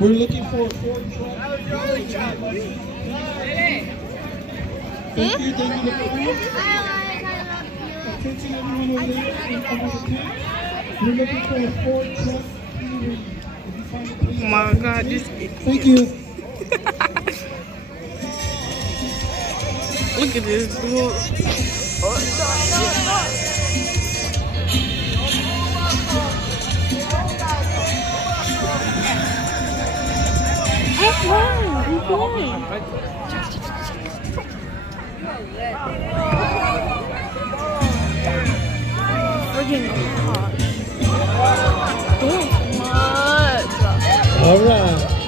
We're looking for a Ford truck. Thank you, thank you. Attention everyone over there in front of the tent. We're looking for a Ford truck. If you find it, please. Oh my God, this. Thank you. Look at this dude. Oh, He's flying. He's flying. Friggin' God. Too much. All right.